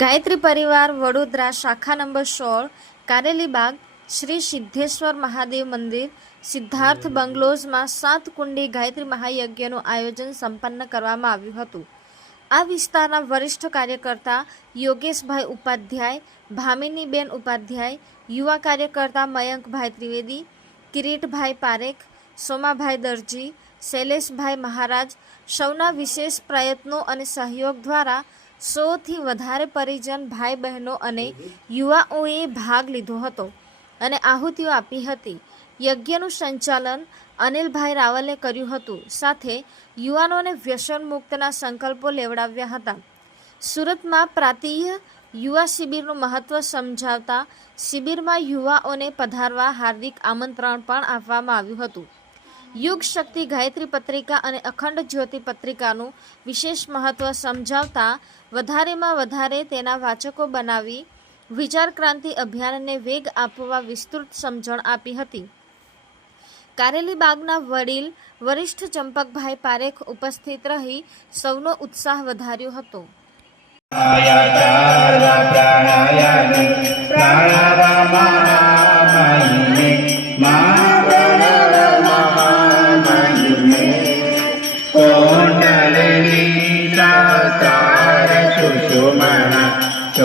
ગાયત્રી પરિવાર વડોદરા શાખા નંબર સોળ કારેલીબાગ શ્રી સિદ્ધેશ્વર મહાદેવ મંદિર સિદ્ધાર્થ બંગલોઝમાં સાત કુંડી ગાયત્રી મહાયજ્ઞનું આયોજન સંપન્ન કરવામાં આવ્યું હતું. આ વિસ્તારના વરિષ્ઠ કાર્યકર્તા યોગેશભાઈ ઉપાધ્યાય ભામિનીબેન ઉપાધ્યાય યુવા કાર્યકર્તા મયંકભાઈ ત્રિવેદી કિરીટભાઈ પારેખ સોમાભાઈ દરજી શૈલેષભાઈ મહારાજ સૌના વિશેષ પ્રયત્નો અને સહયોગ દ્વારા સોથી વધારે પરિજન ભાઈ બહેનો અને યુવાઓએ ભાગ લીધો હતો અને આહુતિઓ આપી હતી. યજ્ઞનું સંચાલન અનિલભાઈ રાવલે કર્યું હતું. સાથે યુવાનોને વ્યસન મુક્તના સંકલ્પો લેવડાવ્યા હતા. સુરતમાં પ્રાંતિય યુવા શિબિરનું મહત્વ સમજાવતા શિબિરમાં યુવાઓને પધારવા હાર્દિક આમંત્રણ પણ આપવામાં આવ્યું હતું. યુગ શક્તિ ગાયત્રી પત્રિકા અને અખંડ જ્યોતિ પત્રિકાનું વિશેષ મહત્વ સમજાવતા વધારેમાં વધારે તેના વાચકો બનાવી વિચાર ક્રાંતિ અભિયાનને વેગ આપવા વિસ્તૃત સમજણ આપી હતી. કારેલીબાગના વડીલ વરિષ્ઠ ચંપકભાઈ પારેખ ઉપસ્થિત રહી સૌનો ઉત્સાહ વધાર્યો હતો. પ્રાણાયામ પ્રાણાયામ โสมานะโส